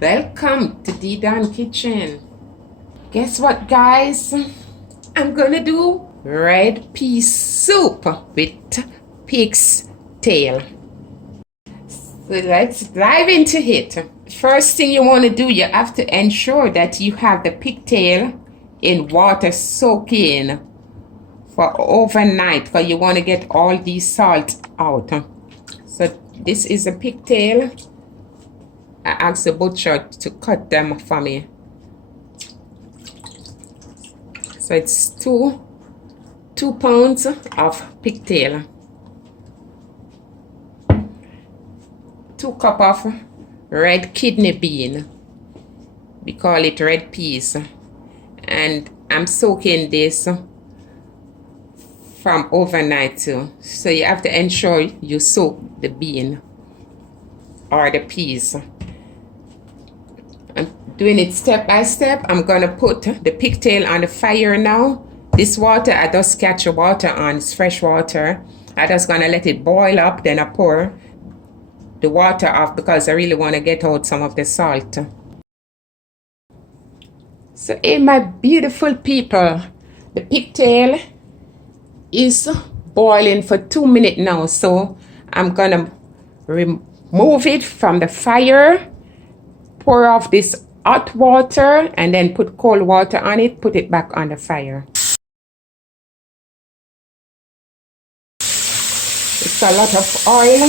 Welcome to D Dan Kitchen. Guess what, guys? I'm gonna do red pea soup with pig's tail. So let's dive into it. First thing you want to do, you have to ensure that you have the pigtail in water soaking for overnight, because you want to get all the salt out. So this is a pigtail. I asked the butcher to cut them for me. So it's two pounds of pigtail, 2 cups of red kidney bean. We call it red peas. And I'm soaking this from overnight too. So you have to ensure you soak the bean or the peas. I'm doing it step by step. I'm gonna put the pigtail on the fire now. This water, I just catch the water on, it's fresh water. I just gonna let it boil up, then I pour the water off because I really want to get out some of the salt. So hey, my beautiful people, the pigtail is boiling for 2 minutes now. So I'm gonna remove it from the fire, pour off this hot water, and then put cold water on it, put it back on the fire. It's a lot of oil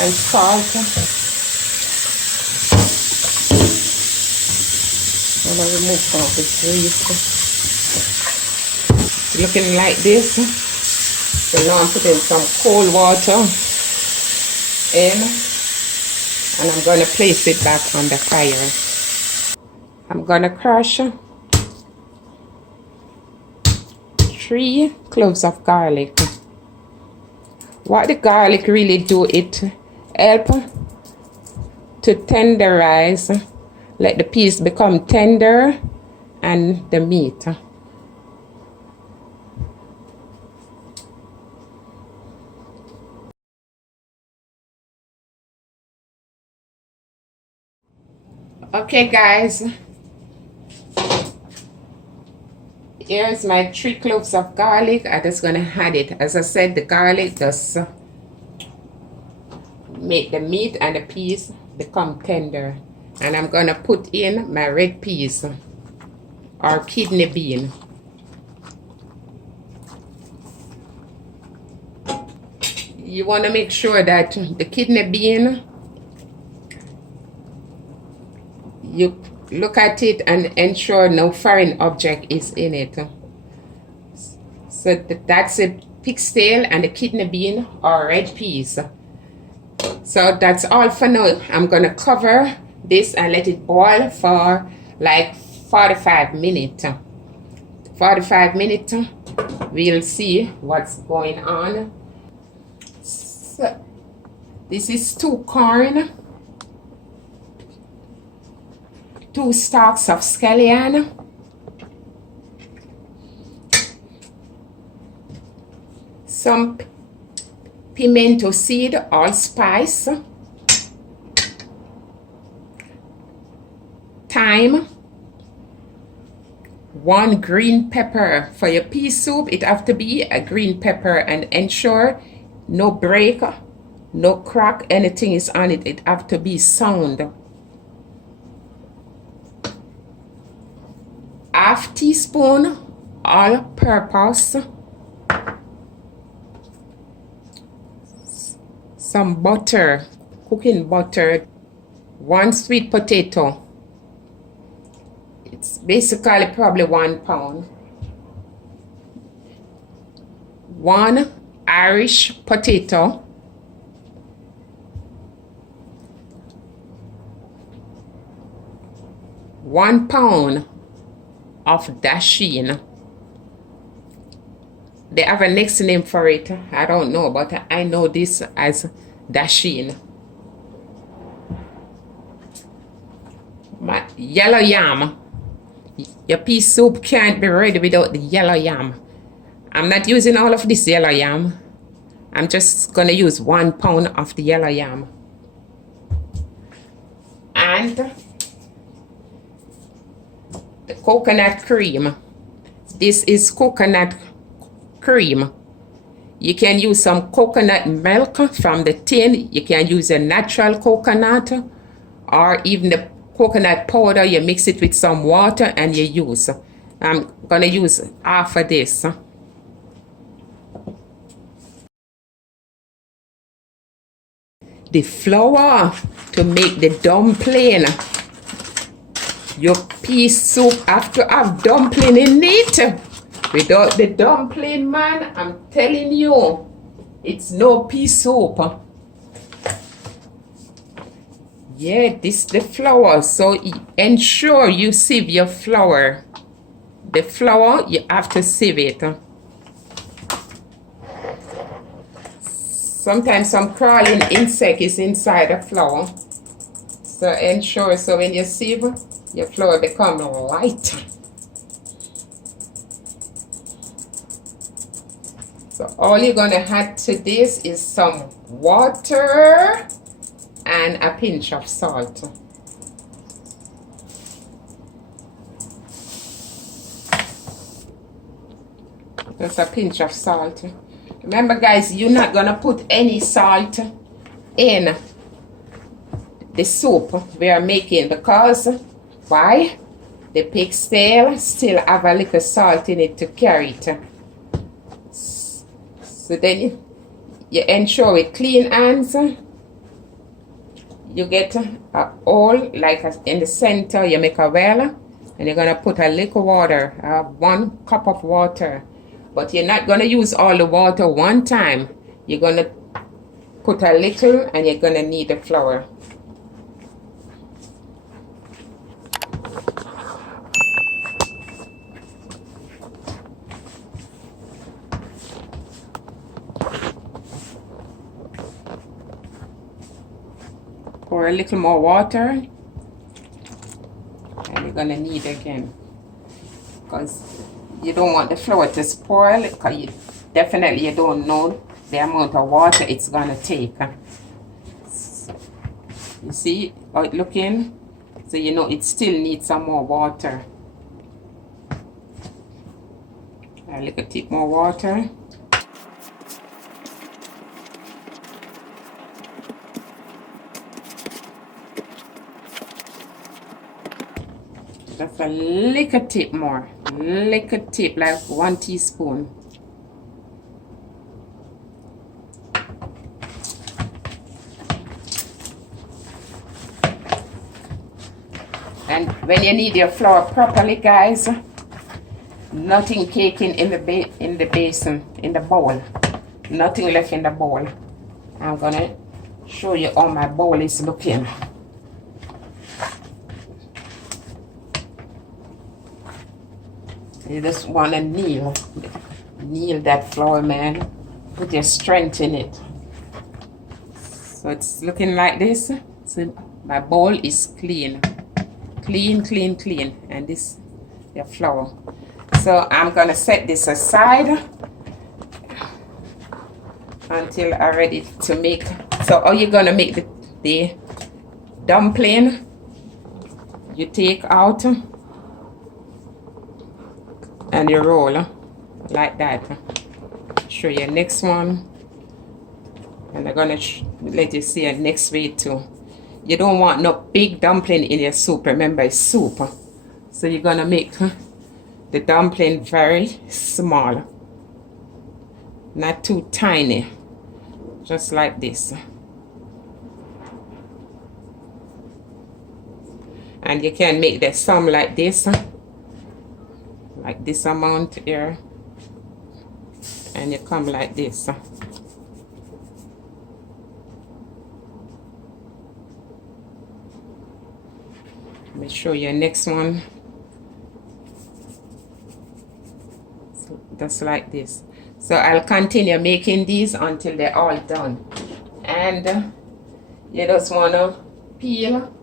and salt. I'm gonna remove some of the grease. It's looking like this. So now I'm putting some cold water in, and I'm gonna place it back on the fire. I'm gonna crush 3 cloves of garlic. What the garlic really do, it help to tenderize, let the peas become tender and the meat. Okay guys, here's my 3 cloves of garlic. I'm just gonna add it. As I said, the garlic does make the meat and the peas become tender. And I'm gonna put in my red peas or kidney bean. You want to make sure that the kidney bean, you look at it and ensure no foreign object is in it. So that's the pig's tail and the kidney bean or red peas. So that's all for now. I'm gonna cover this and let it boil for like 45 minutes. 45 minutes, we'll see what's going on. So this is 2 corn, 2 stalks of scallion, some pimento seed, allspice, thyme, 1 green pepper. For your pea soup, it have to be a green pepper, and ensure no break, no crack, anything is on it. It have to be sound. 1/2 teaspoon all-purpose, some butter, cooking butter, 1 sweet potato. It's basically probably 1 pound. 1 Irish potato, 1 pound of dasheen. They have a next name for it, I don't know, but I know this as dasheen. My yellow yam. Your pea soup can't be ready without the yellow yam. I'm not using all of this yellow yam. I'm just gonna use 1 pound of the yellow yam. and the coconut cream. This is coconut cream. You can use some coconut milk from the tin. You can use a natural coconut or even the coconut powder. You mix it with some water and you use. I'm gonna use half of this. The flour to make the dumpling. Your pea soup have to have dumpling in it. Without the dumpling, man, I'm telling you, it's no pea soup. Yeah, this the flour. So ensure you sieve your flour. The flour, you have to sieve it. Sometimes some crawling insect is inside the flour. So ensure, so when you sieve, your flour become light. So all you're gonna add to this is some water and a pinch of salt. Just a pinch of salt. Remember guys, you're not gonna put any salt in the soup we are making because why? The pigtail still have a little salt in it to carry it. So then you ensure with clean hands. You get a hole like in the center. You make a well, and you're gonna put a little water, 1 cup of water. But you're not gonna use all the water one time. You're gonna put a little, and you're gonna knead the flour. Pour a little more water, and you're gonna knead again, because you don't want the flour to spoil, because you don't know the amount of water it's gonna take. You see how it looking? So you know it still needs some more water. A little bit more water. Just a little tip more. Little tip, like 1 teaspoon. And when you knead your flour properly, guys, nothing caking in the basin, in the bowl. Nothing left in the bowl. I'm gonna show you how my bowl is looking. You just want to kneel that flour, man. Put your strength in it. So it's looking like this. So my bowl is clean. Clean. And this, the flour. So I'm going to set this aside until I'm ready to make. So how you going to make the dumpling? You take out and you roll like that. Show you next one, and I'm gonna let you see a next way too. You don't want no big dumpling in your soup. Remember, it's soup, so you're gonna make the dumpling very small, not too tiny, just like this. And you can make the some like this. Like this amount here, and you come like this. Let me show you next one. So just like this. So I'll continue making these until they're all done. And you just wanna peel .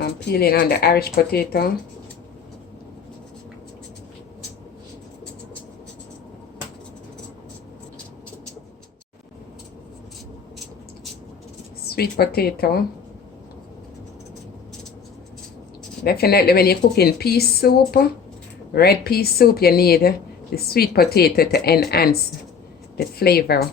I'm peeling on the Irish potato. sweet potato. Definitely when you're cooking pea soup, red pea soup, you need the sweet potato to enhance the flavor.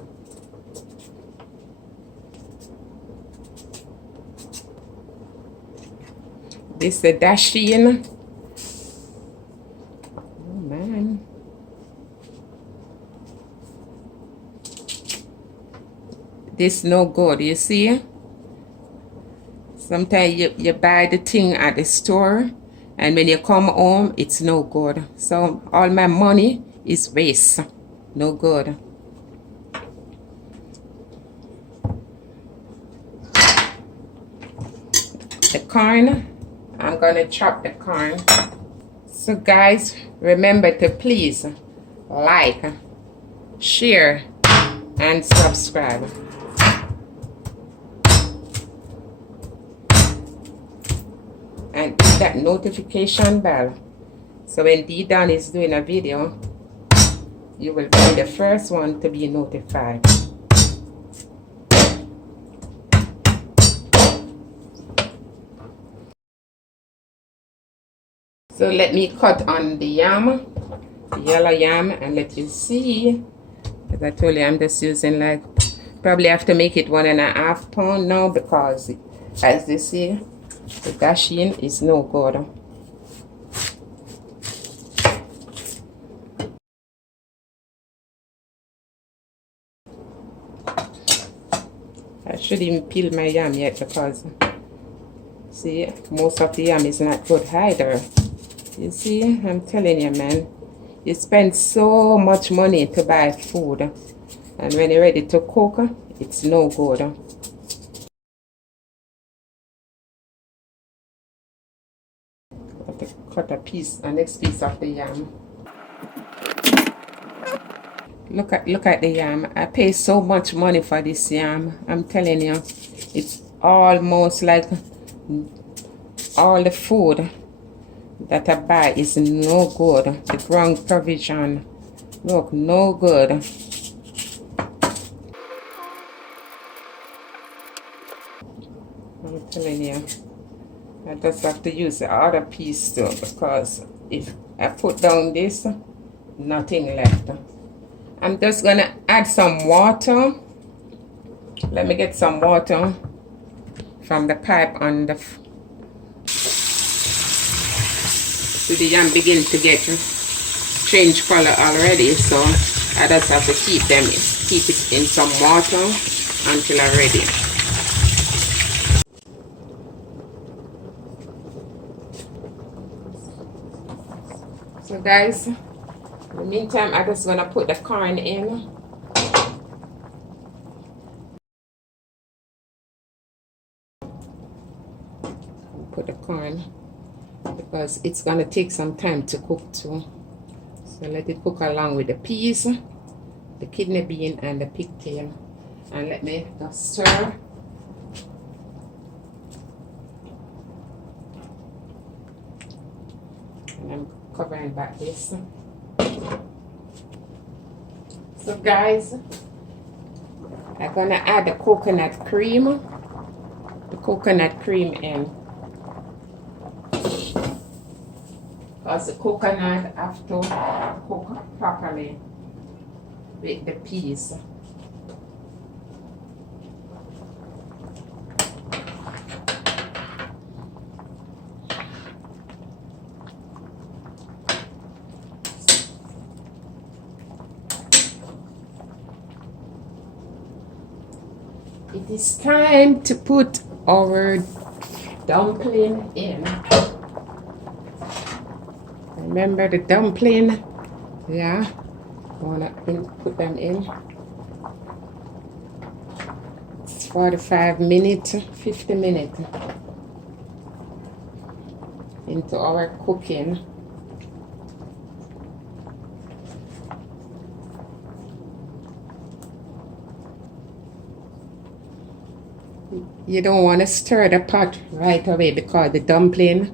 This is the dasheen. Oh man. This no good, you see? Sometimes you buy the thing at the store and when you come home, it's no good. So all my money is waste. No good. The corn, I'm gonna chop the corn. So guys, remember to please like, share, and subscribe. And hit that notification bell. So when D-Don is doing a video, you will be the first one to be notified. So let me cut on the yam, the yellow yam, and let you see. As I told you, I'm just using like, probably have to make it 1.5 pounds now because as you see, the dasheen is no good. I shouldn't even peel my yam yet because see, most of the yam is not good either. You see, I'm telling you, man, you spend so much money to buy food, and when you're ready to cook, it's no good. Cut a next piece of the yam. Look at the yam. I pay so much money for this yam. I'm telling you, it's almost like all the food that I buy is no good. The ground provision, look, no good. I'm telling you, I just have to use the other piece too, because if I put down this, nothing left. I'm just gonna add some water. Let me get some water from the pipe on the see the yam begin to get change color already, so I just have to keep it in some water until I'm ready. So guys, in the meantime, I'm just gonna put the corn in. Put the corn because it's gonna take some time to cook too. So let it cook along with the peas, the kidney bean, and the pigtail. And let me just stir. And I'm covering back this. So guys, I'm gonna add the coconut cream in. Because the coconut have to cook properly with the peas. It is time to put our dumpling in. Remember the dumpling? Yeah. Wanna put them in. It's 45 minutes, 50 minutes into our cooking. You don't want to stir the pot right away because the dumpling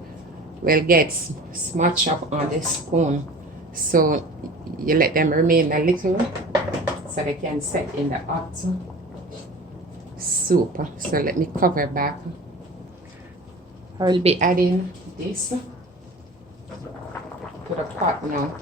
will get smudged up on the spoon. So you let them remain a little so they can set in the hot soup. So let me cover back. I'll be adding this to the pot now.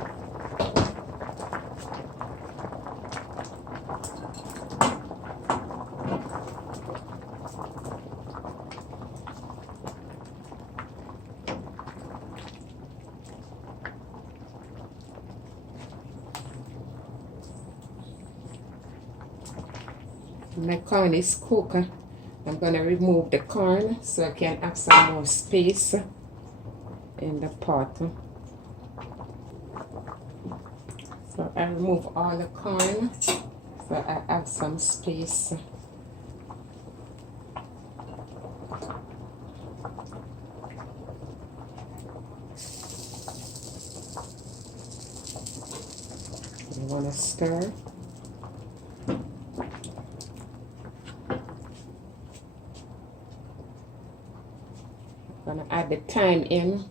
My corn is cooked. I'm going to remove the corn so I can have some more space in the pot. So I remove all the corn so I have some space. You want to stir. Gonna add the thyme in.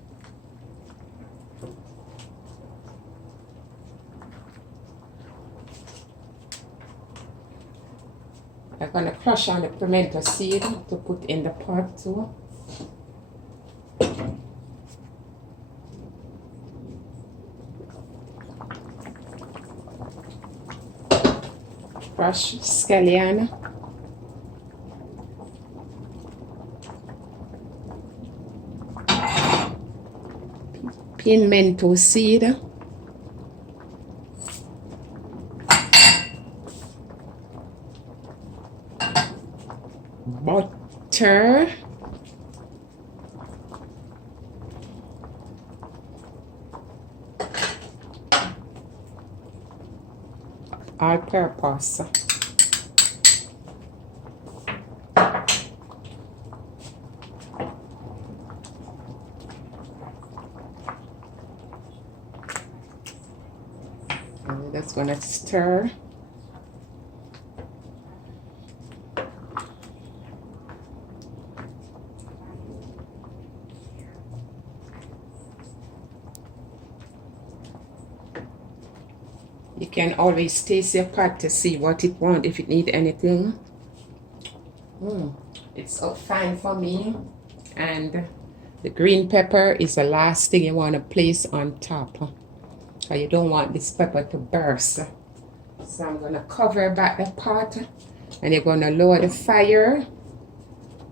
I'm gonna crush on the pimento seed to put in the pot too. Crush scallion. Pimento seed, butter, all-purpose, and that's gonna stir. You can always taste your pot to see what it wants, if it need anything. It's up fine for me. And the green pepper is the last thing you want to place on top. So you don't want this pepper to burst. So I'm going to cover back the pot. And you're going to lower the fire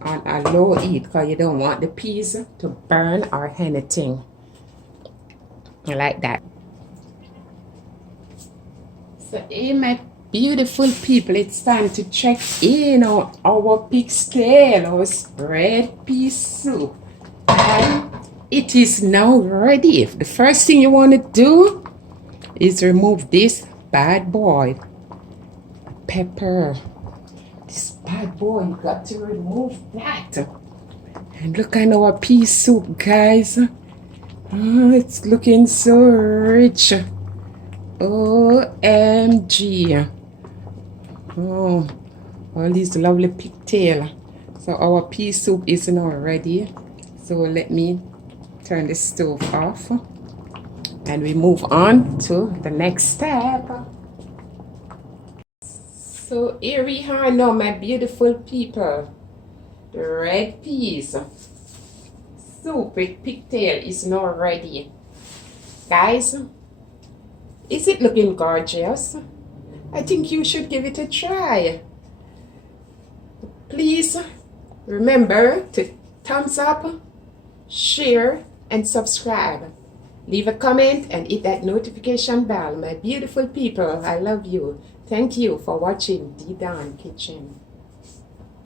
on a low heat because you don't want the peas to burn or anything. Like that. So hey my beautiful people, it's time to check in on our Pigtail, our spread pea soup. And it is now ready. The first thing you want to do is remove this bad boy. Pepper. This bad boy, you got to remove that. And look at our pea soup, guys. Oh, it's looking so rich. OMG. Oh, all these lovely pigtail. So our pea soup is now ready. So let me turn the stove off and we move on to the next step. So here we are now, my beautiful people. The red peas soup with pigtail is now ready. Guys, is it looking gorgeous? I think you should give it a try. Please remember to thumbs up, share, and subscribe. Leave a comment and hit that notification bell. My beautiful people, I love you. Thank you for watching D Dawn Kitchen.